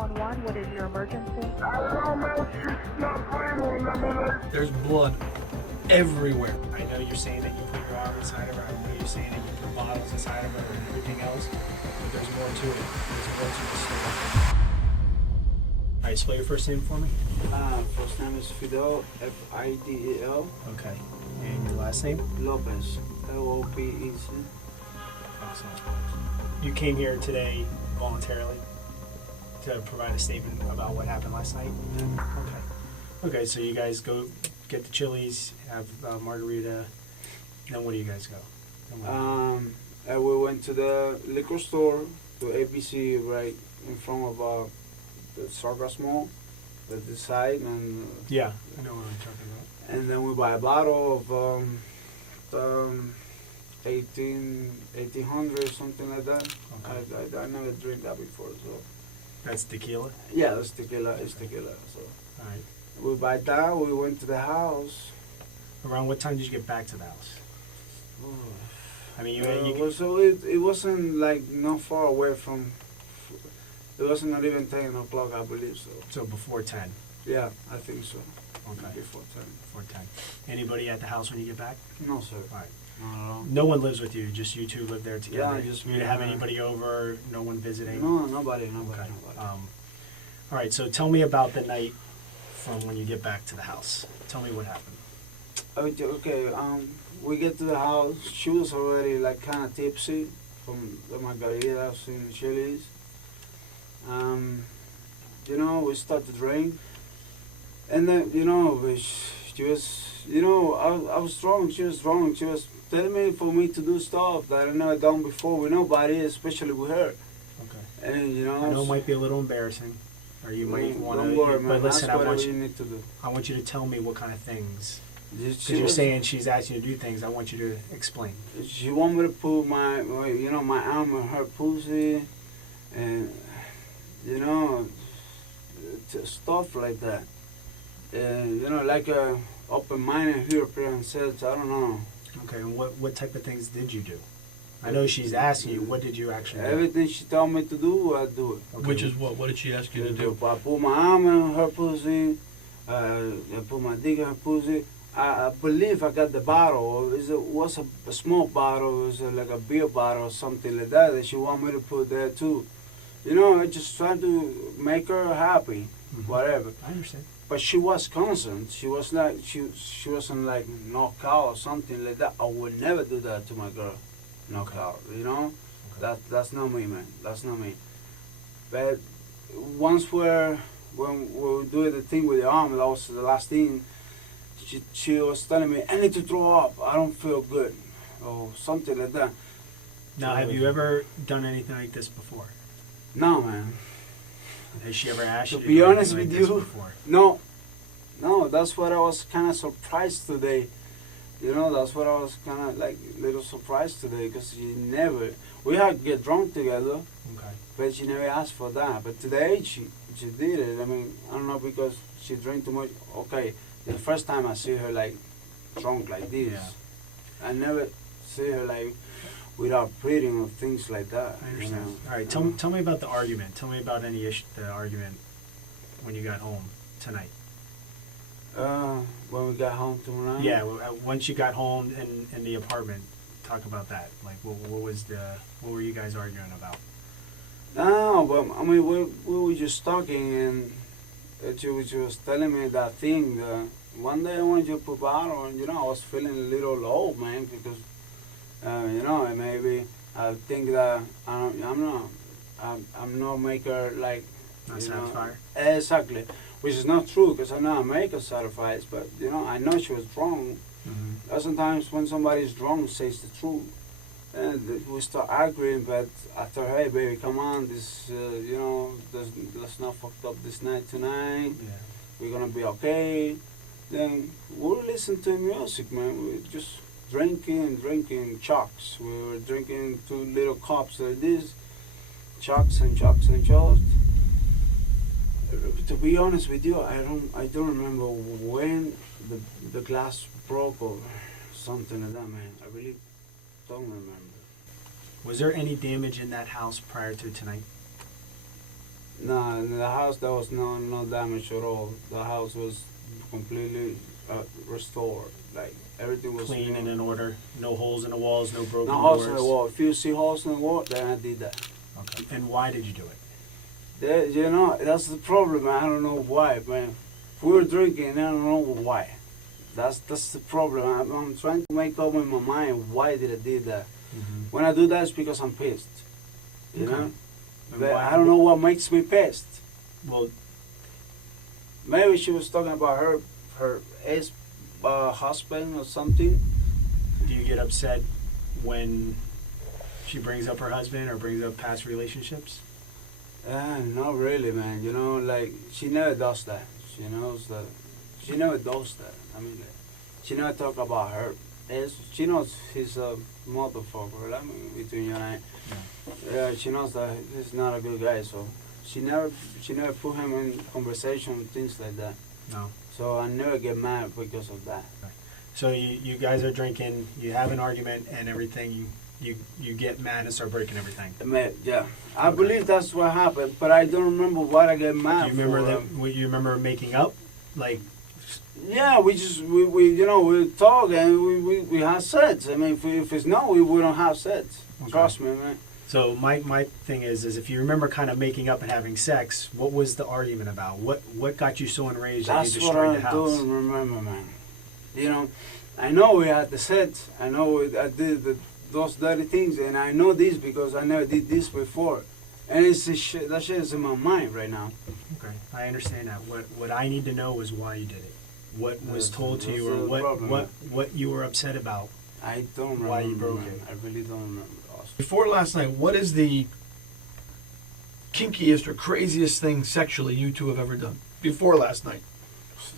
911, what is your emergency? There's blood everywhere. I know you're saying that you put your arm inside of her. I know you're saying that you put bottles inside of her and everything else. But there's more to it. There's more to the story. All right, spell your first name for me. First name is Fidel, F-I-D-E-L. Okay. And your last name? Lopez, L-O-P-E-Z. Excellent. You came here today voluntarily to provide a statement about what happened last night? Yeah. Okay. Okay, so you guys go get the Chili's, have margarita, then where do you guys go? And we went to the liquor store, to ABC, right in front of the Sargas Mall, at the side, and Yeah, I know what I'm talking about. and then we buy a bottle of 1800 or something like that. Okay. I never drink that before, so That's tequila? yeah, it's tequila. It's tequila. So All right. we buy that. We went to the house. Around what time did you get back to the house? I mean, So it wasn't like not far away from. It wasn't not even 10 o'clock, I believe so. so before 10. Yeah, I think so. Okay. Before 10. Before 10. Anybody at the house when you get back? No, sir. All right. Not at all. No one lives with you, just you two live there together? Yeah, just You me didn't have and her. anybody over, no one visiting? No, nobody. Okay. Nobody. All right, so tell me about the night from when you get back to the house. Tell me what happened. Okay, we get to the house. She was already like kind of tipsy from the margaritas and Chili's. We start to drink, and then she was, I was drunk. She was drunk. She was telling me for me to do stuff that I never done before with nobody, especially with her. Okay. And I know it might be a little embarrassing, or you might want don't worry, to, man. but listen, Ask whatever you need to do. I want you to tell me what kind of things. She Because you're was- saying she's asking you to do things, I want you to explain. She want me to put my arm in her pussy, and stuff like that. Like a open-minded European says, I don't know. Okay, and what type of things did you do? I know she's asking you, what did you actually do? Everything she told me to do, I do it. Okay. Which is what? What did she ask you to do? I put my arm in her pussy. I put my dick in her pussy. I believe I got the bottle. It was a small bottle. It was like a beer bottle or something like that she want me to put there too. I just tried to make her happy, whatever. I understand. But she was constant. She was like she wasn't like knocked out or something like that. I would never do that to my girl. Knocked out, Okay. That's not me, man. That's not me. But once when we do the thing with the arm, that was the last thing. She was telling me, I need to throw up. I don't feel good, or something like that. Now, have you ever done anything like this before? No, man. Has she ever asked you To to be do honest anything with like this you, before? No. That's what I was kind of surprised today. That's what I was kind of like little surprised today because we had to get drunk together, Okay. but she never asked for that. But today she did it. I mean, I don't know because she drank too much. Okay, the first time I see her like drunk like this, Yeah. I never see her like without breathing or things like that. I understand. All right, tell me about the argument. Tell me about the argument when you got home tonight. When we got home tonight. Yeah, once you got home in the apartment, talk about that. Like, what were you guys arguing about? No, but I mean, we were just talking, and she was telling me that thing. One day I wanted you to put bottle, and I was feeling a little low, man, because maybe I think that I'm not maker like. Not satisfied? Exactly, which is not true because I know I make her satisfied, but I know she was wrong. Mm-hmm. Sometimes when somebody's drunk, says the truth. And we start arguing, but I thought, hey, baby, come on, let's not fuck up this night tonight. Yeah. We're gonna be okay. Then we'll listen to music, man. We're just drinking chucks. We were drinking 2 little cups like this, chucks and chucks and chucks. To be honest with you, I don't remember when the glass broke or something like that, man. I really don't remember. Was there any damage in that house prior to tonight? No, in the house there was no damage at all. The house was completely restored. Like everything was Clean new. and in order. No holes in the walls, no broken No doors. holes in the wall. If you see holes in the wall, then I did that. Okay. And why did you do it? You know, that's the problem. I don't know why, man. If we were drinking, I don't know why. That's the problem. I'm trying to make up in my mind why did I do that. When I do that, it's because I'm pissed. You Okay. know, And but why- I don't know what makes me pissed. Well, Maybe she was talking about her ex husband or something. do you get upset when she brings up her husband or brings up past relationships? Not really, man. You know, like she never does that. She knows that. She never does that. I mean, like, she never talk about her. She knows he's a motherfucker. I mean, between you and I. Yeah, she knows that he's not a good guy. So she never put him in conversation, things like that. No. So I never get mad because of that. So you guys are drinking, you have an argument and everything, you get mad and start breaking everything. Yeah, I believe that's what happened, but I don't remember what I get mad Do you remember for. that? You remember making up? Like, Yeah, we you know, we talk and we have sex. I mean, if it's no, we wouldn't have sex. Okay. Trust me, man. so my thing is if you remember kind of making up and having sex, what was the argument about? What got you so enraged that That's you what destroyed I the house? don't remember, man. You know, I know we had the sex. I know I did those dirty things, and I know this because I never did this before. And it's that shit is in my mind right now. Okay, I understand that. What I need to know is why you did it. What was told to you, That's or the problem. what you were upset about. I don't remember. Why you broke man. it. I really don't remember. Austin. Before last night, what is the kinkiest or craziest thing sexually you two have ever done? Before last night,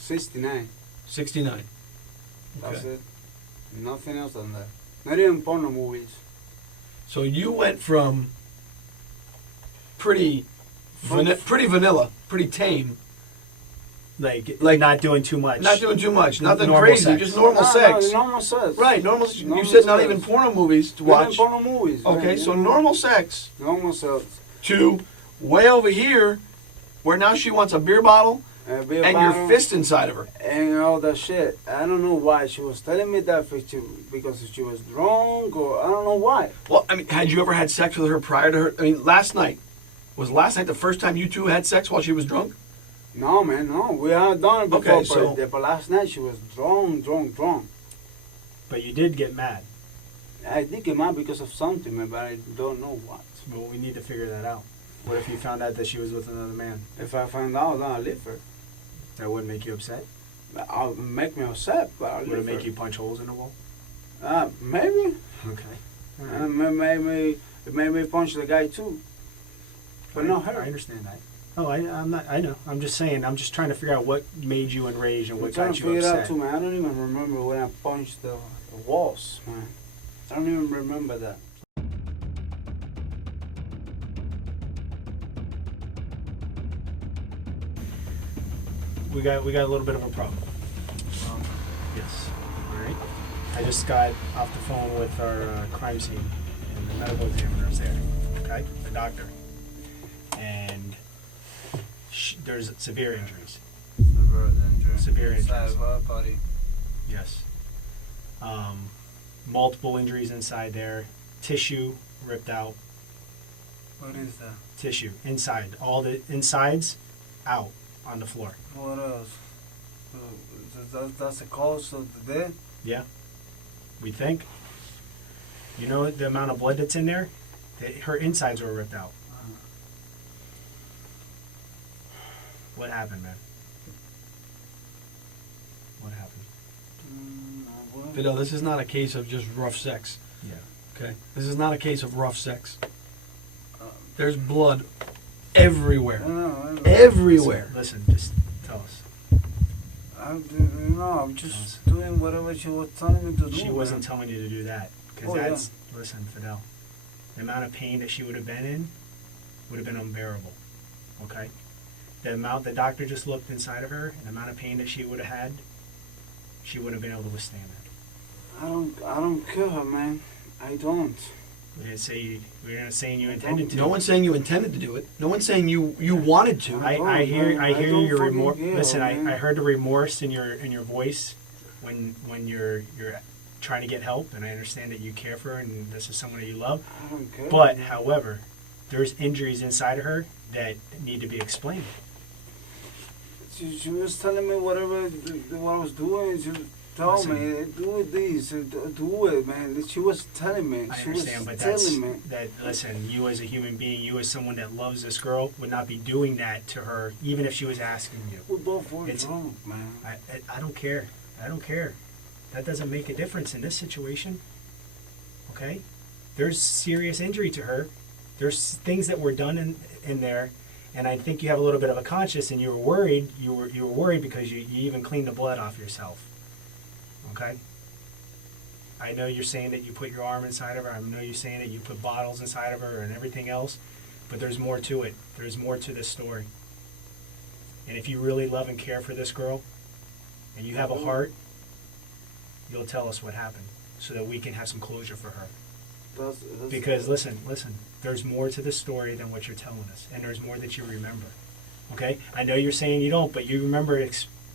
69. 69. That's Okay. it. Nothing else than that. Not even porno movies. So you went from pretty vanilla, pretty tame, Like not doing too much. not doing too much, nothing Normal crazy, sex. just normal sex. Normal sex. Right, normal. You Normal said not sex. even porno movies to Not even watch. porno movies. Okay, right, so yeah. normal sex Normal sex. to way over here, where now she wants a beer bottle and your fist inside of her. And all that shit. I don't know why she was telling me that because she was drunk or I don't know why. Well, I mean, had you ever had sex with her prior to her? I mean, last night was the first time you two had sex while she was drunk? No, man, no. We had done it before, Okay, so- but last night she was drunk. But you did get mad. I did get mad because of something, man, but I don't know what. Well, we need to figure that out. What if you found out that she was with another man? If I find out, then I'll leave her. That wouldn't make you upset? I'll make me upset, but I'll Would leave it make her. you punch holes in the wall? Maybe. Okay. All right. And it made me punch the guy too. But not I her. understand that. Oh, I'm not. I know. I'm just saying. I'm just trying to figure out what made you enraged and I'm what trying got to you figure it out upset. too, man. I don't even remember when I punched the walls, man. I don't even remember that. We got a little bit of a problem. Yes. All right. I just got off the phone with our crime scene, and the medical examiner is there. Okay, the doctor, and there's severe injuries. Severe injuries. Yes. Multiple injuries inside there. Tissue ripped out. What is that? Tissue inside. All the insides out on the floor. What else? That's the cause of the death? Yeah. We think. You know the amount of blood that's in there? Her insides were ripped out. What happened, man? What happened? Fidel, this is not a case of just rough sex. Yeah. Okay, this is not a case of rough sex. There's blood everywhere. Everywhere. Listen, just tell us. I'm just doing whatever she was telling me to do. She wasn't telling you to do that. Because Oh, yeah. that's, listen, Fidel, the amount of pain that she would have been in would have been unbearable. Okay? The amount the doctor just looked inside of her, and the amount of pain that she would have had, she wouldn't have been able to withstand that. I don't kill her, man. I don't. We're not saying you intended to. No one's saying you intended to do it. No one's saying you wanted to. I hear your fucking remorse. care, Listen, man. I heard the remorse in your voice when you're trying to get help, and I understand that you care for her and this is someone that you love. I don't care. But however, there's injuries inside of her that need to be explained. She was telling me what I was doing. She told me, do this, do it, man. She was telling me. I She understand, was but that's telling me. that. Listen, you as a human being, you as someone that loves this girl, would not be doing that to her, even if she was asking you. We both were It's- drunk, man. I don't care. I don't care. That doesn't make a difference in this situation. Okay? There's serious injury to her. There's things that were done in there, and I think you have a little bit of a conscience, and you were worried. You were worried because you even cleaned the blood off yourself. Okay? I know you're saying that you put your arm inside of her. I know you're saying that you put bottles inside of her and everything else, but there's more to it. There's more to this story. And if you really love and care for this girl, and you have a heart, you'll tell us what happened so that we can have some closure for her. That's Because listen, there's more to this story than what you're telling us, and there's more that you remember. Okay? I know you're saying you don't, but you remember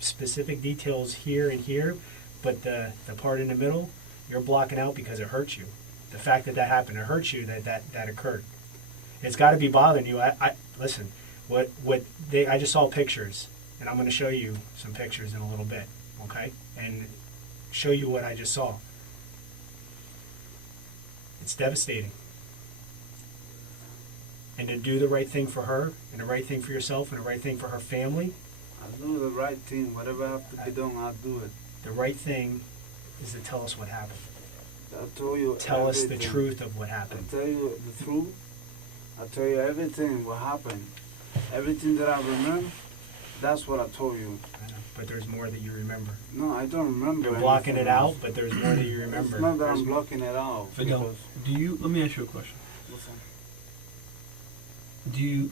specific details here and here, but the part in the middle, you're blocking out because it hurts you. The fact that happened, it hurts you that occurred. It's got to be bothering you. I listen. I just saw pictures, and I'm going to show you some pictures in a little bit, okay? And show you what I just saw. It's devastating. And to do the right thing for her, and the right thing for yourself, and the right thing for her family, I'll do the right thing. Whatever have to be done, I'll do it. the right thing is to tell us what happened. I'll tell you Tell us the everything. truth of what I'll happened. tell you the truth. I'll tell you everything what happened. Everything that I remember, that's what I told you. I know, but there's more that you remember. No, I don't remember. You're blocking it anything. out, but there's more that you remember. It's not that There's- I'm blocking it out. Fidel, let me ask you a question. Listen, Do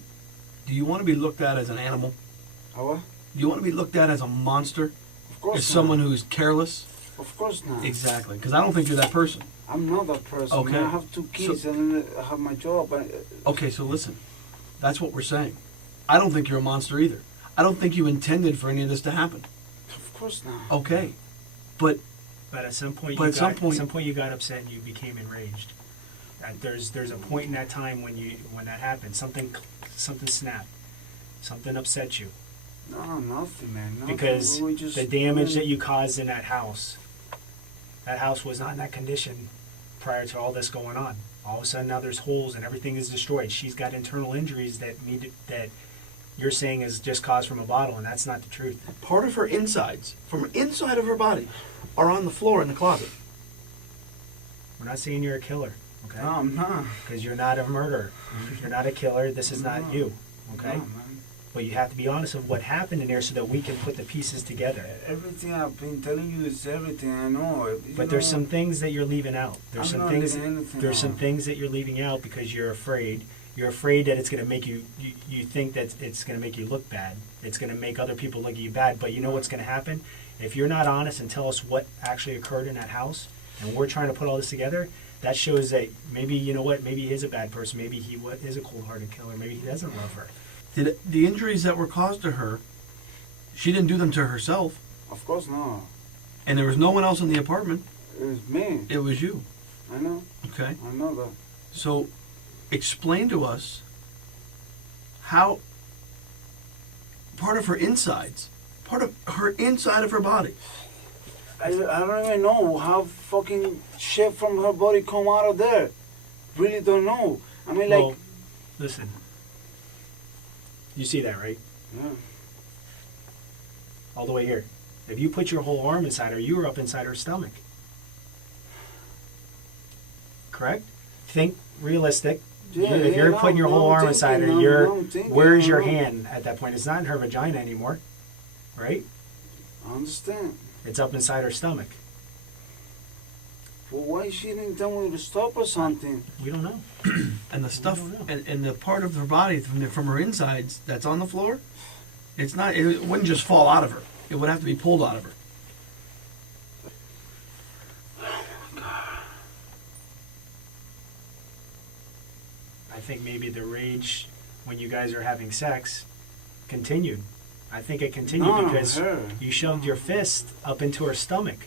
you want to be looked at as an animal? what? Do you want to be looked at as a monster? Of course As not. someone who's careless? Of course not. Exactly, because I don't think you're that person. I'm not that person. Okay. Man. I have two kids and I have my job. Okay, so listen, that's what we're saying. I don't think you're a monster either. I don't think you intended for any of this to happen. Of course not. Okay, but But at some point, But you at some got, point- at some point you got upset and you became enraged. There's a point in that time when that happened. Something snapped. Something upset you No, nothing, man. Nothing. because We just the damage that you caused in that house. That house was not in that condition prior to all this going on. All of a sudden now there's holes and everything is destroyed. She's got internal injuries that you're saying is just caused from a bottle, and that's not the truth. part of her insides, from inside of her body, are on the floor in the closet. We're not saying you're a killer, okay? No, I'm not. Because you're not a murderer. You're not a killer. This is not you, okay? No, man. But you have to be honest of what happened in there so that we can put the pieces together. Everything I've been telling you is everything I know. But there's some things that you're leaving out. There's I'm some not things. leaving anything There's some out. things that you're leaving out because you're afraid. You're afraid that it's going to make you think that it's going to make you look bad. It's going to make other people look at you bad. But you know what's going to happen? If you're not honest and tell us what actually occurred in that house, and we're trying to put all this together, that shows that maybe, you know what, maybe he is a bad person. Maybe he is a cold-hearted killer. Maybe he doesn't love her. Did the injuries that were caused to her, she didn't do them to herself, Of course not. and there was no one else in the apartment. It was me. It was you. I know. Okay. I know that. So, explain to us how part of her insides, part of her inside of her body. I don't even know how fucking shit from her body come out of there. Really don't know. I mean, like, Well, listen. You see that, right? yeah. All the way here. If you put your whole arm inside her, you were up inside her stomach. Correct? Think realistic. Yeah, If you're yeah, putting your no, whole I'm arm inside her, thinking, I'm thinking, where's your no. hand at that point? It's not in her vagina anymore, right? I understand. It's up inside her stomach. Well, why she didn't tell me to stop or something? We don't know. And the stuff, don't know. and the part of her body from her insides that's on the floor, it's not. It wouldn't just fall out of her. It would have to be pulled out of her. I think maybe the rage when you guys are having sex continued. I think it continued No, because her. you shoved your fist up into her stomach,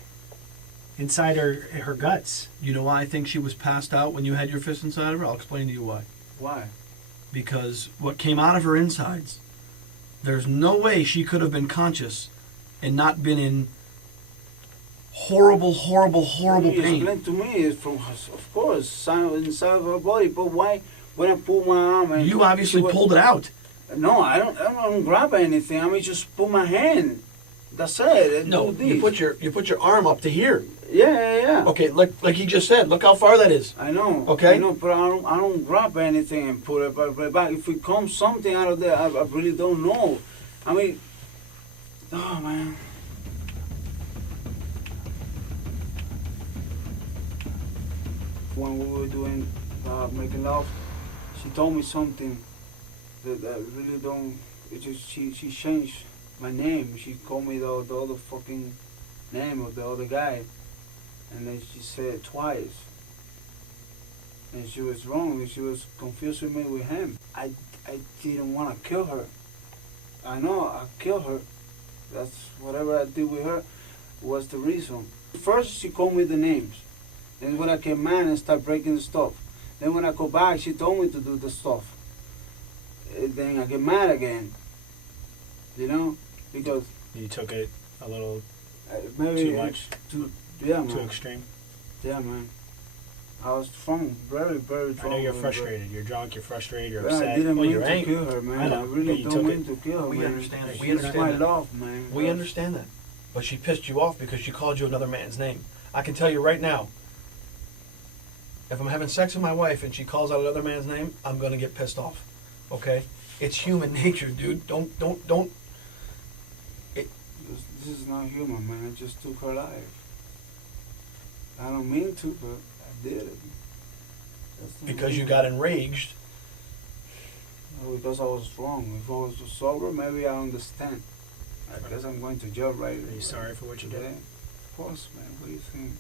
inside her guts. You know why I think she was passed out when you had your fist inside of her? I'll explain to you why. Why? Because what came out of her insides, there's no way she could have been conscious and not been in horrible, horrible, horrible You pain. explain to me, it's from, of course, inside of her body. But why, when I pull my arm and You obviously she wa- pulled it out. No, I don't grab anything. I mean, just put my hand. That's it. And No, do you this. put your arm up to here. Yeah. Okay, like he just said. Look how far that is. I know. Okay. I know, but I don't grab anything and put it back. If it comes something out of there, I really don't know. I mean, oh man. When we were doing making love, she told me something that really don't. It just she changed my name. She called me the other fucking name of the other guy, and then she said it twice. And she was wrong. She was confusing me with him. I didn't want to kill her. I know I killed her. That's whatever I did with her was the reason. First she called me the names. Then when I came mad and started breaking the stuff. Then when I go back, she told me to do the stuff. Then I get mad again. You know, because You took it a little maybe too much, yeah, too man. extreme. Yeah, man. I was drunk, very, very drunk. I know you're with her. frustrated. You're drunk. You're frustrated. You're Yeah, upset. I didn't Well, mean you're to angry. kill her, man. I know, I but really you don't took mean it. to kill her, We man. understand it. We She's understand my that. love, man. We understand that. But she pissed you off because she called you another man's name. I can tell you right now, if I'm having sex with my wife and she calls out another man's name, I'm gonna get pissed off. Okay? It's human nature, dude. Don't. This is not human, man. I just took her life. I don't mean to, but I did it. That's not Because you human. got enraged. No, because I was wrong. If I was sober, maybe I understand. I guess I'm going to jail right Are you sorry for what you did? today. Of course, man. What do you think?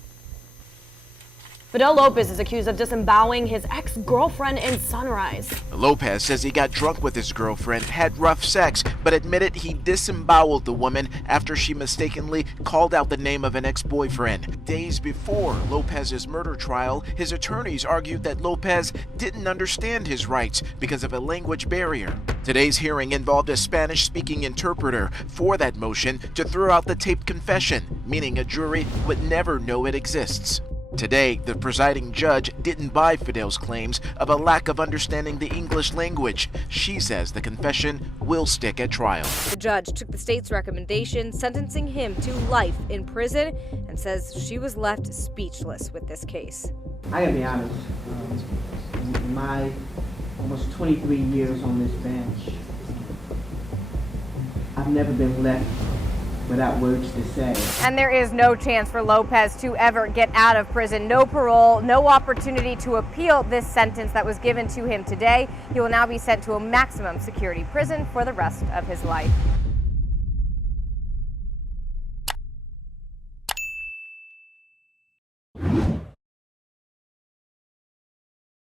Fidel Lopez is accused of disemboweling his ex-girlfriend in Sunrise. Lopez says he got drunk with his girlfriend, had rough sex, but admitted he disemboweled the woman after she mistakenly called out the name of an ex-boyfriend. Days before Lopez's murder trial, his attorneys argued that Lopez didn't understand his rights because of a language barrier. Today's hearing involved a Spanish-speaking interpreter for that motion to throw out the taped confession, meaning a jury would never know it exists. Today, the presiding judge didn't buy Fidel's claims of a lack of understanding the English language. She says the confession will stick at trial. The judge took the state's recommendation, sentencing him to life in prison, and says she was left speechless with this case. I gotta be honest, in my almost 23 years on this bench, I've never been left without words to say. And there is no chance for Lopez to ever get out of prison. No parole, no opportunity to appeal this sentence that was given to him today. He will now be sent to a maximum security prison for the rest of his life.